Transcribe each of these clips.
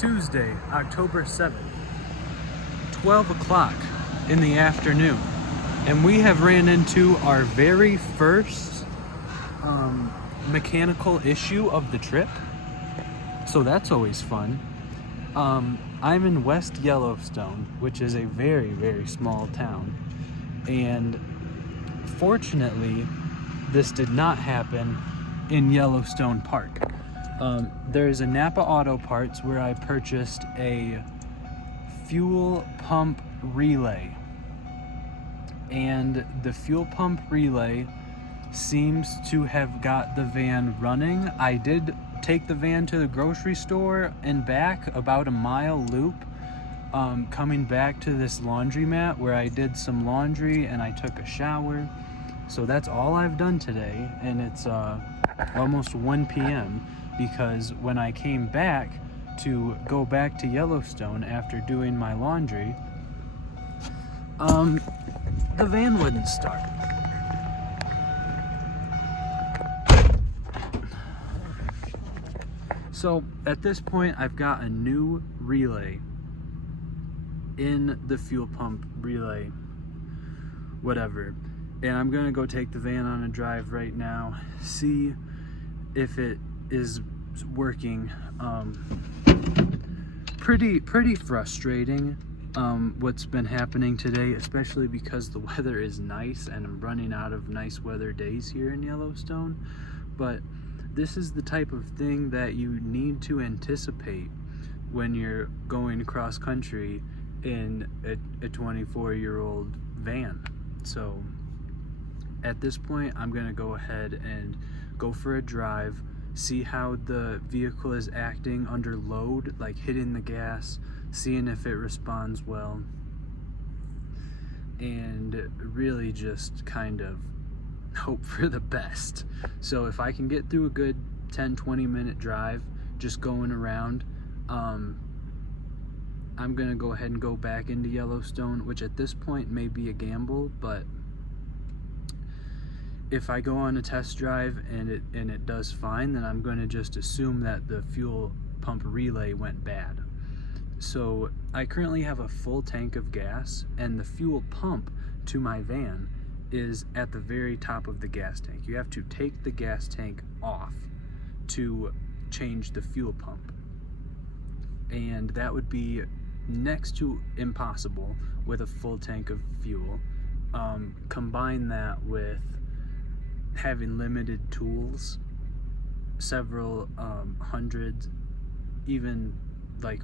Tuesday, October 7th, 12 o'clock in the afternoon, and we have ran into our very first mechanical issue of the trip, so that's always fun. I'm in West Yellowstone, which is a very, very small town, and fortunately, this did not happen in Yellowstone Park. There's a Napa Auto Parts where I purchased a fuel pump relay, and the fuel pump relay seems to have got the van running. I did take the van to the grocery store and back about a mile loop, coming back to this laundromat where I did some laundry and I took a shower. So that's all I've done today, and it's almost 1 p.m. because when I came back to go back to Yellowstone after doing my laundry, the van wouldn't start. So at this point, I've got a new relay in the fuel pump relay, whatever. And I'm gonna go take the van on a drive right now, see if it is working. Pretty frustrating what's been happening today, especially because the weather is nice and I'm running out of nice weather days here in Yellowstone. But this is the type of thing that you need to anticipate when you're going cross country in a 24-year-old van. So at this point, I'm gonna go ahead and go for a drive, see how the vehicle is acting under load, like hitting the gas, seeing if it responds well, and really just kind of hope for the best. So if I can get through a good 10-20 minute drive just going around, I'm gonna go ahead and go back into Yellowstone, which at this point may be a gamble, but if I go on a test drive and it does fine, then I'm going to just assume that the fuel pump relay went bad. So I currently have a full tank of gas, and the fuel pump to my van is at the very top of the gas tank. You have to take the gas tank off to change the fuel pump, and that would be next to impossible with a full tank of fuel. Combine that with having limited tools, several hundreds, even like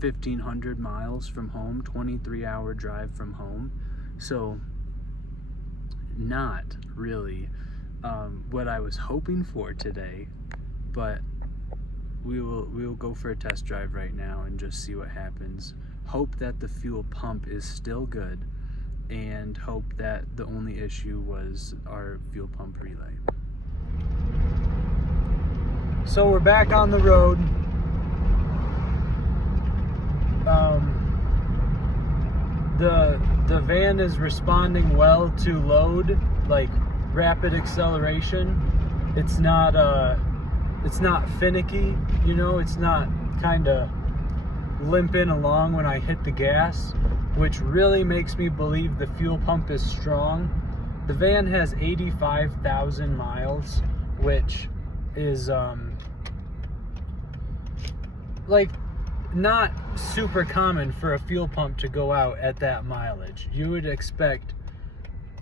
1,500 miles from home, 23-hour drive from home. So not really what I was hoping for today, but we will go for a test drive right now and just see what happens. Hope that the fuel pump is still good, and hope that the only issue was our fuel pump relay. So we're back on the road. The van is responding well to load, like rapid acceleration. It's not finicky, you know, it's not kind of limping along when I hit the gas, which really makes me believe the fuel pump is strong. The van has 85,000 miles, which is like not super common for a fuel pump to go out at that mileage. You would expect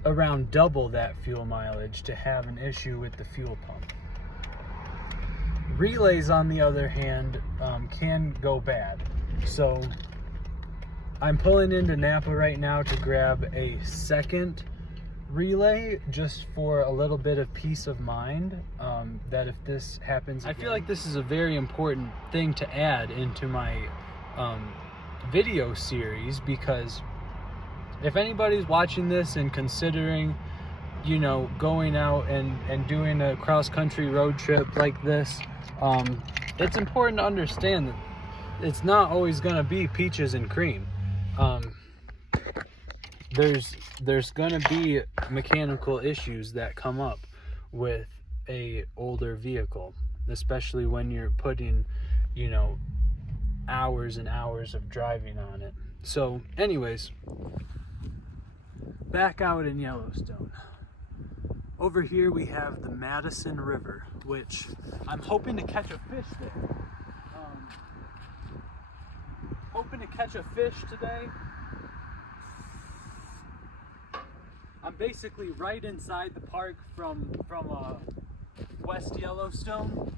around double that fuel mileage to have an issue with the fuel pump. Relays, on the other hand, can go bad. So I'm pulling into Napa right now to grab a second relay, just for a little bit of peace of mind, that if this happens again. I feel like this is a very important thing to add into my video series, because if anybody's watching this and considering, you know, going out and doing a cross-country road trip like this, it's important to understand that it's not always going to be peaches and cream. There's going to be mechanical issues that come up with a older vehicle, especially when you're putting, you know, hours and hours of driving on it. So anyways, back out in Yellowstone. Over here we have the Madison River, which I'm hoping to catch a fish there. Hoping to catch a fish today. I'm basically right inside the park from West Yellowstone,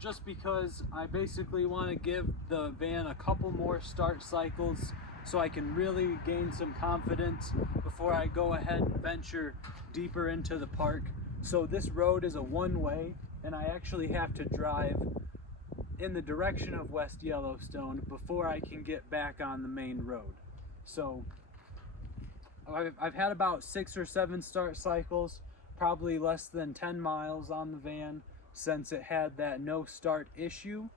just because I basically want to give the van a couple more start cycles so I can really gain some confidence before I go ahead and venture deeper into the park. So this road is a one-way, and I actually have to drive in the direction of West Yellowstone before I can get back on the main road. So I've had about 6 or 7 start cycles, probably less than 10 miles on the van since it had that no start issue.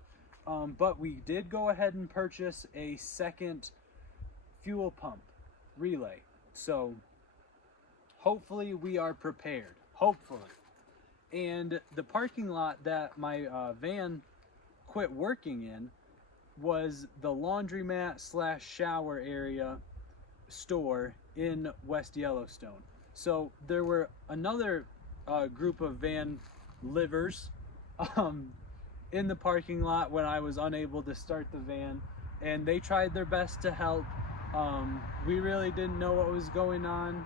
But we did go ahead and purchase a second fuel pump relay. So hopefully we are prepared, hopefully. And the parking lot that my van quit working in was the laundromat / shower area store in West Yellowstone. So there were another group of van livers in the parking lot when I was unable to start the van, and they tried their best to help. We really didn't know what was going on.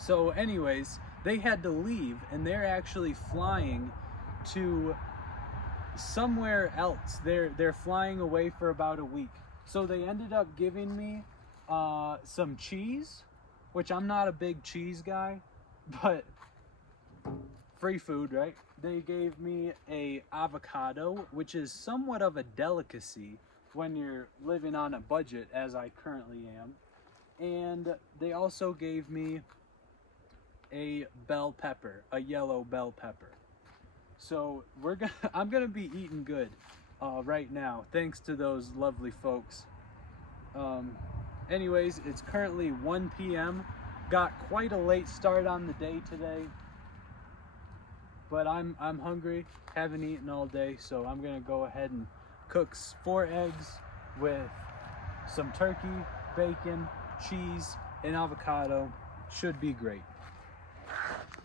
So anyways, they had to leave, and they're actually flying to somewhere else. They're flying away for about a week. So they ended up giving me some cheese, which I'm not a big cheese guy, but free food, right? They gave me a avocado, which is somewhat of a delicacy when you're living on a budget, as I currently am. And they also gave me a bell pepper, a yellow bell pepper. So I'm gonna be eating good right now, thanks to those lovely folks. Anyways, it's currently 1 p.m. Got quite a late start on the day today, but I'm hungry, haven't eaten all day, so I'm gonna go ahead and cook 4 eggs with some turkey, bacon, cheese, and avocado. Should be great.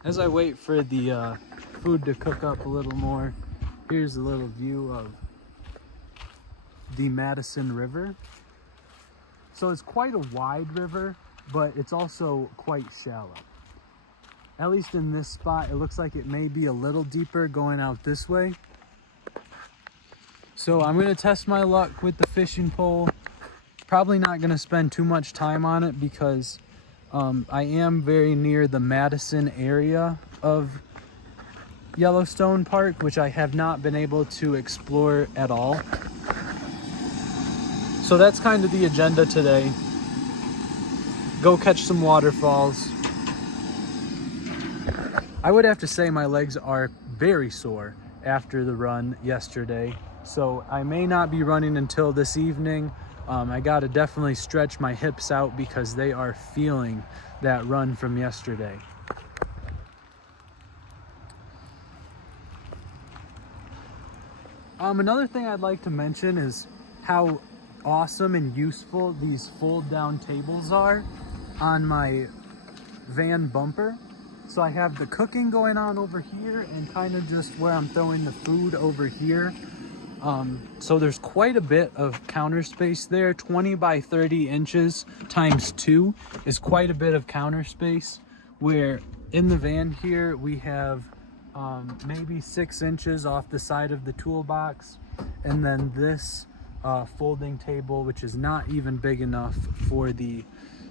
As I wait for the food to cook up a little more, here's a little view of the Madison River. So it's quite a wide river, but it's also quite shallow. At least in this spot, it looks like it may be a little deeper going out this way. So I'm gonna test my luck with the fishing pole. Probably not gonna spend too much time on it because I am very near the Madison area of Yellowstone Park, which I have not been able to explore at all. So that's kind of the agenda today. Go catch some waterfalls. I would have to say my legs are very sore after the run yesterday, so I may not be running until this evening. I gotta definitely stretch my hips out because they are feeling that run from yesterday. Another thing I'd like to mention is how awesome and useful these fold down tables are on my van bumper. So I have the cooking going on over here and kind of just where I'm throwing the food over here. So there's quite a bit of counter space there. 20 by 30 inches times 2 is quite a bit of counter space, where in the van here we have maybe 6 inches off the side of the toolbox, and then this folding table, which is not even big enough for the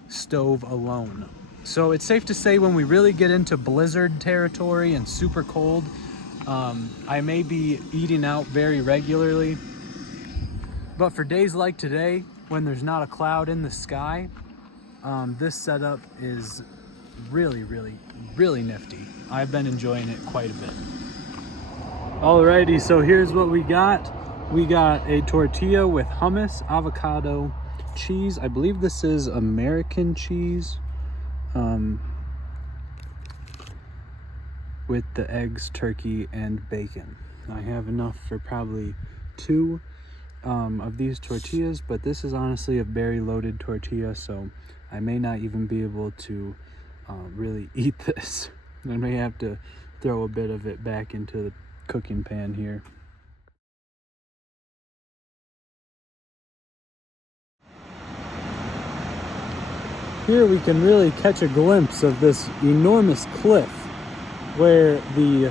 stove alone. So it's safe to say when we really get into blizzard territory and super cold, I may be eating out very regularly. But for days like today, when there's not a cloud in the sky, this setup is really, really, really nifty. I've been enjoying it quite a bit. Alrighty, so here's what we got. We got a tortilla with hummus, avocado, cheese. I believe this is American cheese. With the eggs, turkey, and bacon. I have enough for probably 2. of these tortillas, but this is honestly a very loaded tortilla, so I may not even be able to really eat this. I may have to throw a bit of it back into the cooking pan here. Here we can really catch a glimpse of this enormous cliff where the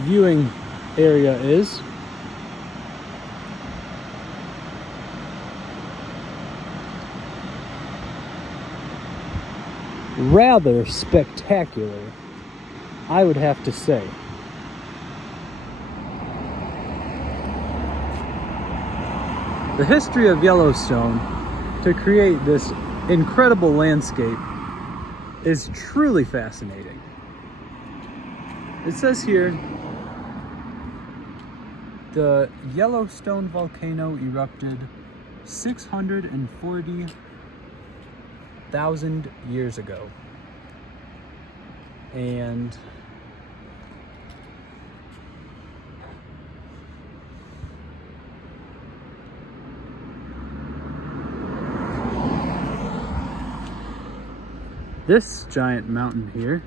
viewing area is. Rather spectacular, I would have to say. The history of Yellowstone to create this incredible landscape is truly fascinating. It says here, the Yellowstone volcano erupted 640,000 years ago. And this giant mountain here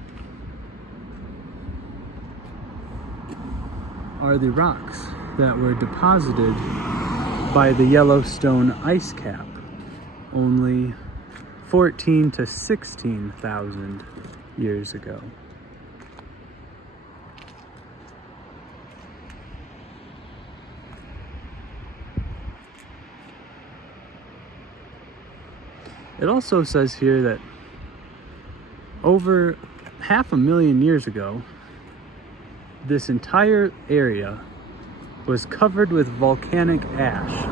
are the rocks that were deposited by the Yellowstone ice cap only 14 to 16,000 years ago. It also says here that over 500,000 years ago, this entire area was covered with volcanic ash.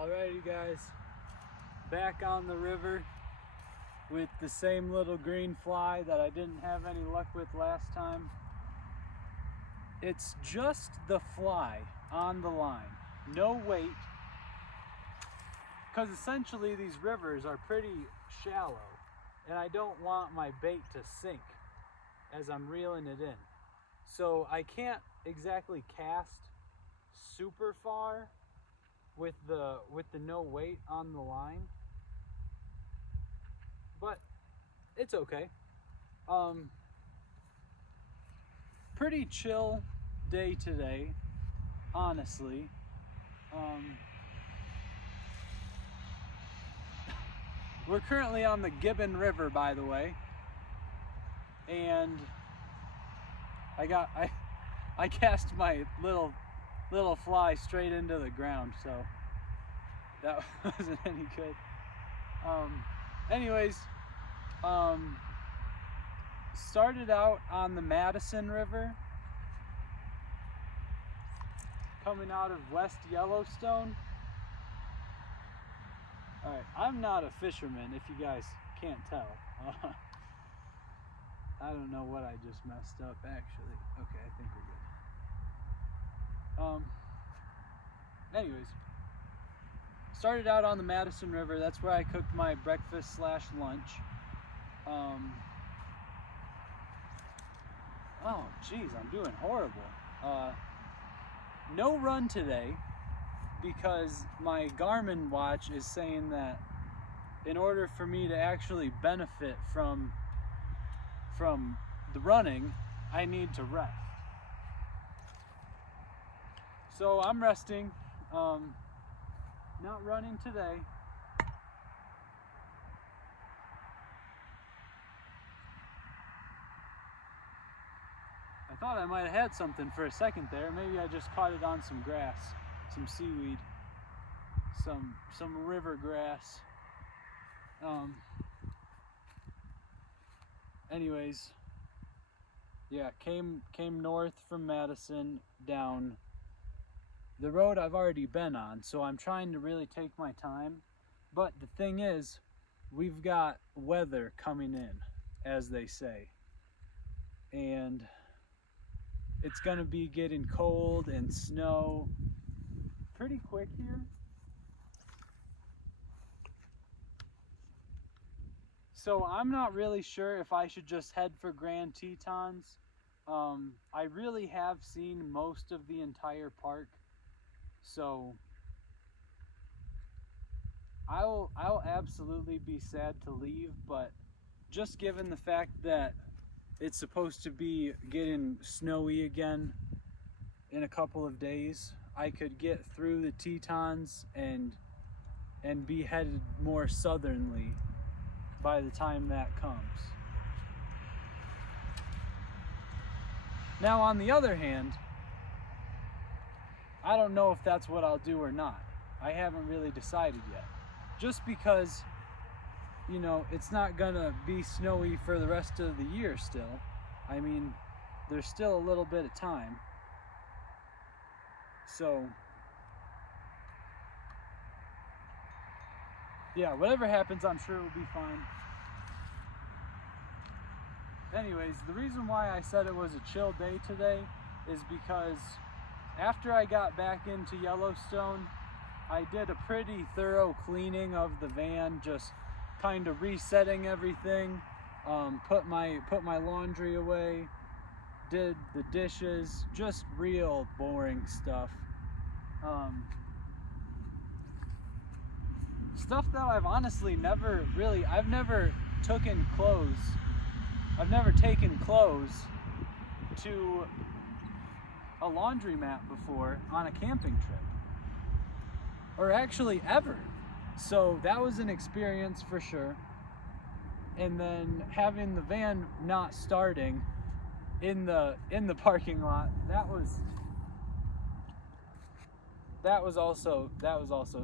Alrighty guys, back on the river with the same little green fly that I didn't have any luck with last time. It's just the fly on the line, no weight, because essentially these rivers are pretty shallow and I don't want my bait to sink as I'm reeling it in. So I can't exactly cast super far with the no weight on the line, but it's okay. Pretty chill day today, honestly. We're currently on the Gibbon River, by the way, and I cast my little fly straight into the ground, so that wasn't any good. Anyways, started out on the Madison River, coming out of West Yellowstone. Alright, I'm not a fisherman, if you guys can't tell. I don't know what I just messed up, actually. Okay, I think we're good. Anyways, started out on the Madison River. That's where I cooked my breakfast / lunch. Oh geez, I'm doing horrible. No run today because my Garmin watch is saying that in order for me to actually benefit from the running, I need to rest. So I'm resting, not running today. I thought I might have had something for a second there. Maybe I just caught it on some grass, some seaweed, some river grass. Anyways, Yeah, came north from Madison down the road I've already been on, so I'm trying to really take my time. But the thing is, we've got weather coming in, as they say. And it's gonna be getting cold and snow pretty quick here. So I'm not really sure if I should just head for Grand Tetons. I really have seen most of the entire park, so I'll absolutely be sad to leave, but just given the fact that it's supposed to be getting snowy again in a couple of days, I could get through the Tetons and be headed more southerly by the time that comes. Now, on the other hand, I don't know if that's what I'll do or not. I haven't really decided yet. Just because, you know, it's not gonna be snowy for the rest of the year still. I mean, there's still a little bit of time. So, yeah, whatever happens, I'm sure it will be fine. Anyways, the reason why I said it was a chill day today is because after I got back into Yellowstone, I did a pretty thorough cleaning of the van, just kind of resetting everything, put my laundry away, did the dishes, just real boring stuff. Stuff that I've honestly never really, I've never taken clothes to a laundromat before on a camping trip, or actually ever. So that was an experience for sure. And then having the van not starting in the parking lot, that was also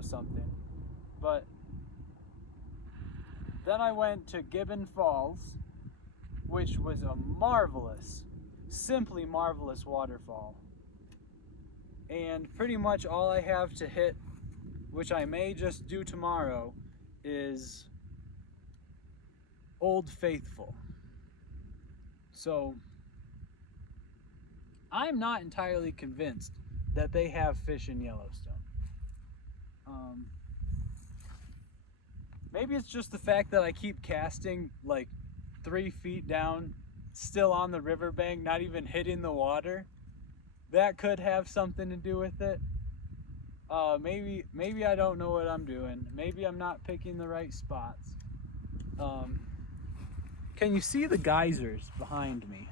something. But then I went to Gibbon Falls, which was a marvelous, simply marvelous waterfall. And pretty much all I have to hit, which I may just do tomorrow, is Old Faithful. So I'm not entirely convinced that they have fish in Yellowstone. Maybe it's just the fact that I keep casting like 3 feet down, still on the riverbank, not even hitting the water. That could have something to do with it. Maybe I don't know what I'm doing. Maybe I'm not picking the right spots. Can you see the geysers behind me?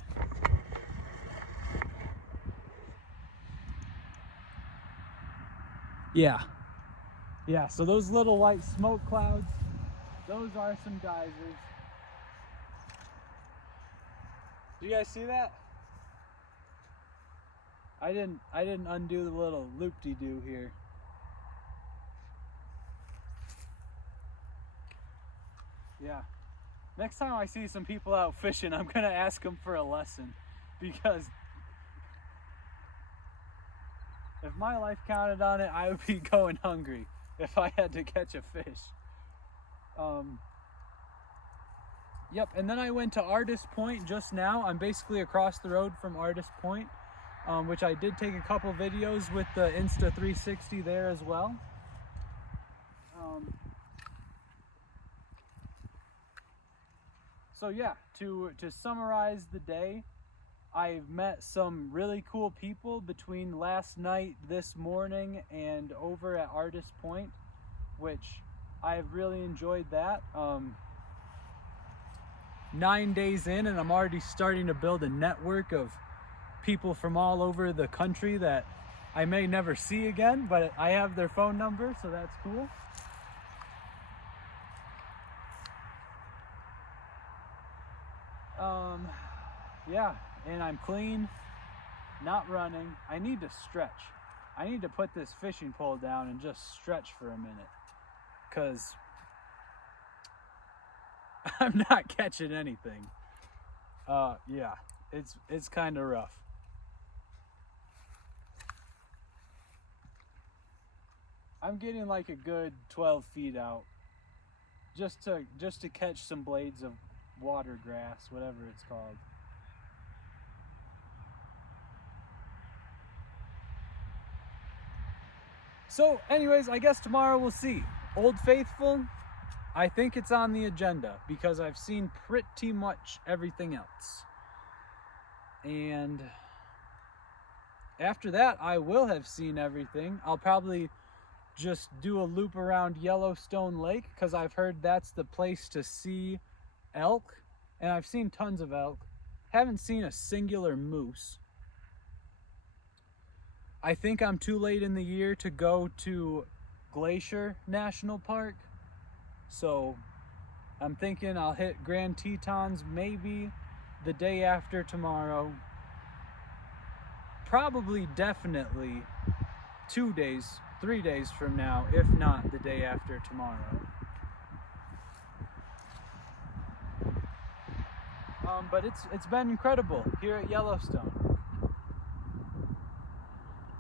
Yeah, so those little white smoke clouds, those are some geysers. Do you guys see that? I didn't undo the little loop-de-doo here. Yeah. Next time I see some people out fishing, I'm gonna ask them for a lesson, because if my life counted on it, I would be going hungry if I had to catch a fish. Yep, and then I went to Artist Point just now. I'm basically across the road from Artist Point, which I did take a couple videos with the Insta360 there as well. So yeah, to summarize the day, I've met some really cool people between last night, this morning, and over at Artist Point, which I've really enjoyed that. 9 days in, and I'm already starting to build a network of people from all over the country that I may never see again, but I have their phone number, so that's cool. Yeah, and I'm clean, not running. I need to stretch. I need to put this fishing pole down and just stretch for a minute, because I'm not catching anything. Yeah. It's kind of rough. I'm getting like a good 12 feet out just to catch some blades of water grass, whatever it's called. So anyways, I guess tomorrow we'll see. Old Faithful, I think it's on the agenda because I've seen pretty much everything else. And after that, I will have seen everything. I'll probably just do a loop around Yellowstone Lake because I've heard that's the place to see elk. And I've seen tons of elk. Haven't seen a singular moose. I think I'm too late in the year to go to Glacier National Park. So I'm thinking I'll hit Grand Tetons maybe the day after tomorrow. Probably definitely 2 days, 3 days from now, if not the day after tomorrow. But it's been incredible here at Yellowstone.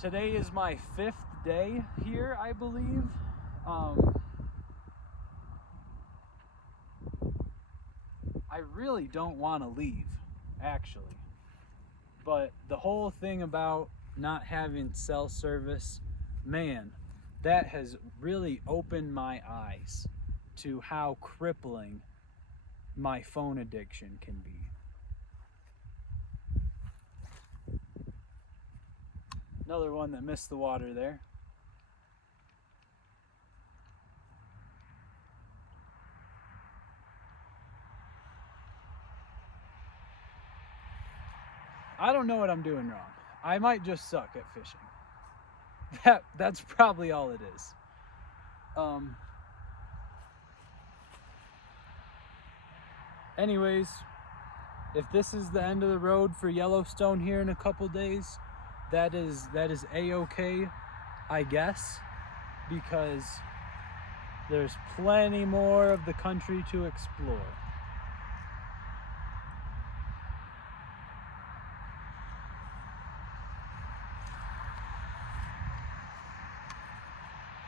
Today is my 5th day here, I believe. I really don't want to leave, actually. But the whole thing about not having cell service, man, that has really opened my eyes to how crippling my phone addiction can be. Another one that missed the water there. I don't know what I'm doing wrong. I might just suck at fishing. That's probably all it is. Anyways, if this is the end of the road for Yellowstone here in a couple days, that is a-okay, I guess, because there's plenty more of the country to explore.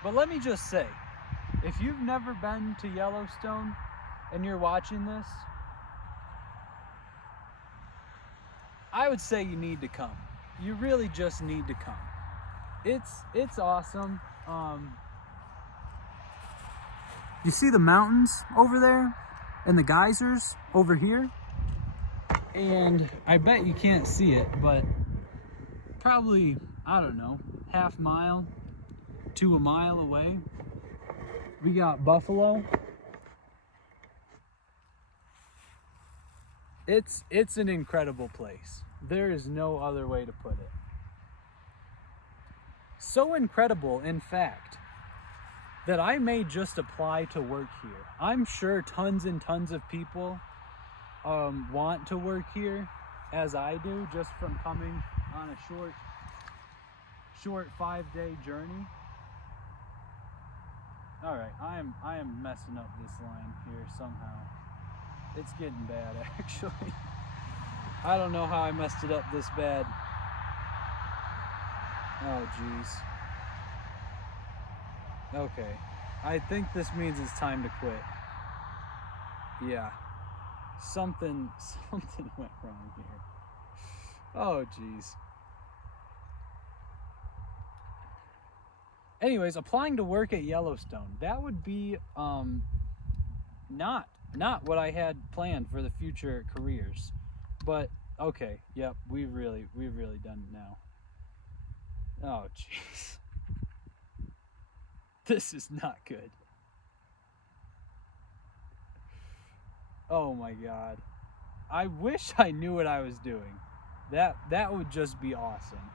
But let me just say, if you've never been to Yellowstone and you're watching this, I would say you need to come. You really just need to come. It's awesome. You see the mountains over there and the geysers over here? And I bet you can't see it, but probably, I don't know, half mile to a mile away, we got buffalo. It's an incredible place. There is no other way to put it. So incredible, in fact, that I may just apply to work here. I'm sure tons and tons of people want to work here, as I do, just from coming on a short 5-day journey. All right, I am messing up this line here somehow. It's getting bad, actually. I don't know how I messed it up this bad. Oh, jeez. Okay. I think this means it's time to quit. Yeah. Something went wrong here. Oh, jeez. Anyways, applying to work at Yellowstone, that would be not what I had planned for the future careers. But okay, yep, we've really done it now. Oh jeez. This is not good. Oh my god. I wish I knew what I was doing. That would just be awesome.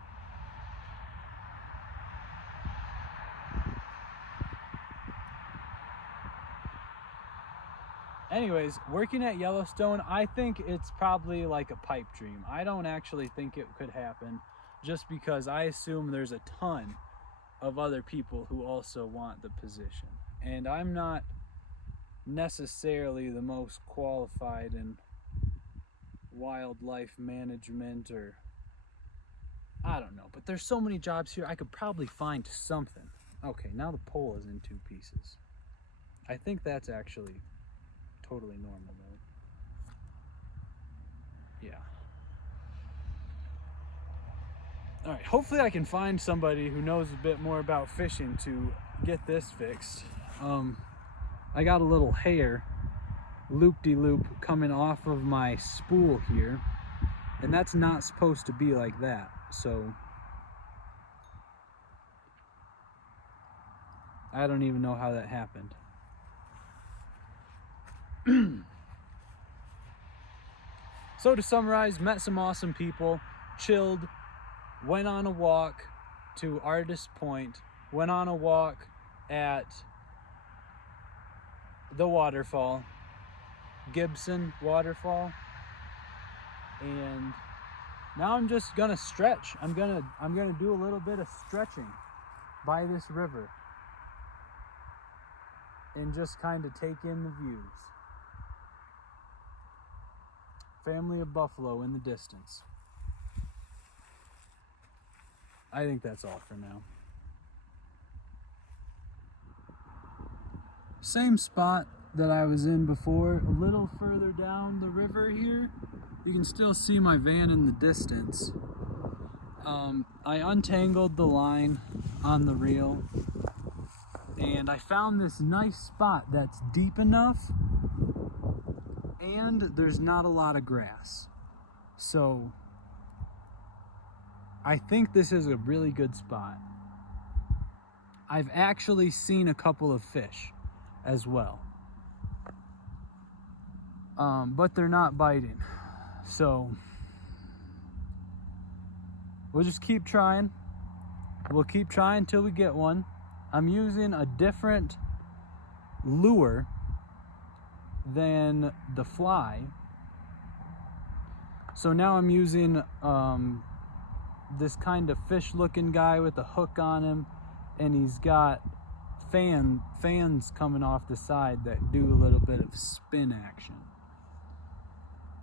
Anyways, working at Yellowstone, I think it's probably like a pipe dream. I don't actually think it could happen, just because I assume there's a ton of other people who also want the position. And I'm not necessarily the most qualified and wildlife management, or I don't know. But there's so many jobs here, I could probably find something. Okay, now the pole is in 2 pieces. I think that's actually totally normal though. Yeah. All right, hopefully I can find somebody who knows a bit more about fishing to get this fixed. I got a little hair loop-de-loop coming off of my spool here, and that's not supposed to be like that. So I don't even know how that happened. So to summarize, met some awesome people, chilled, went on a walk to Artist Point, went on a walk at the waterfall, Gibson waterfall, and now I'm just gonna stretch. I'm gonna do a little bit of stretching by this river and just kind of take in the views. Family of buffalo in the distance. I think that's all for now. Same spot that I was in before, a little further down the river here. You can still see my van in the distance. I untangled the line on the reel, and I found this nice spot that's deep enough and there's not a lot of grass. So I think this is a really good spot. I've actually seen a couple of fish as well, but they're not biting. So we'll just keep trying. We'll keep trying till we get one. I'm using a different lure than the fly. So now I'm using this kind of fish looking guy with a hook on him, and he's got fans coming off the side that do a little bit of spin action.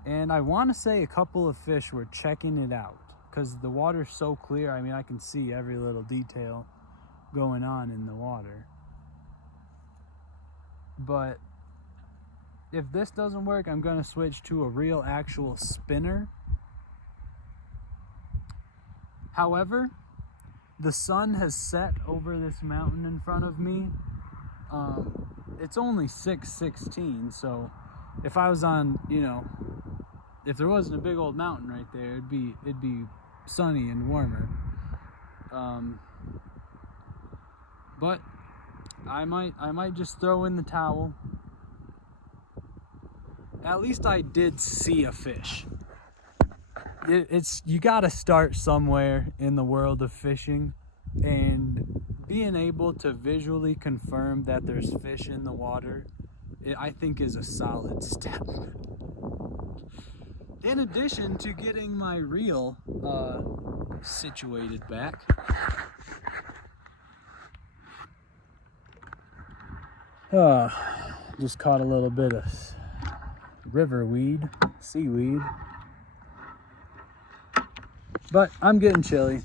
And I want to say a couple of fish were checking it out because the water's so clear. I mean, I can see every little detail going on in the water. But if this doesn't work, I'm going to switch to a real actual spinner. However, the sun has set over this mountain in front of me. It's only 6:16, so if I was on, if there wasn't a big old mountain right there, it'd be sunny and warmer. But I might just throw in the towel. At least I did see a fish. You gotta start somewhere in the world of fishing, and being able to visually confirm that there's fish in the water, I think is a solid step. In addition to getting my reel situated back. Just caught a little bit of river weed, seaweed. But I'm getting chilly.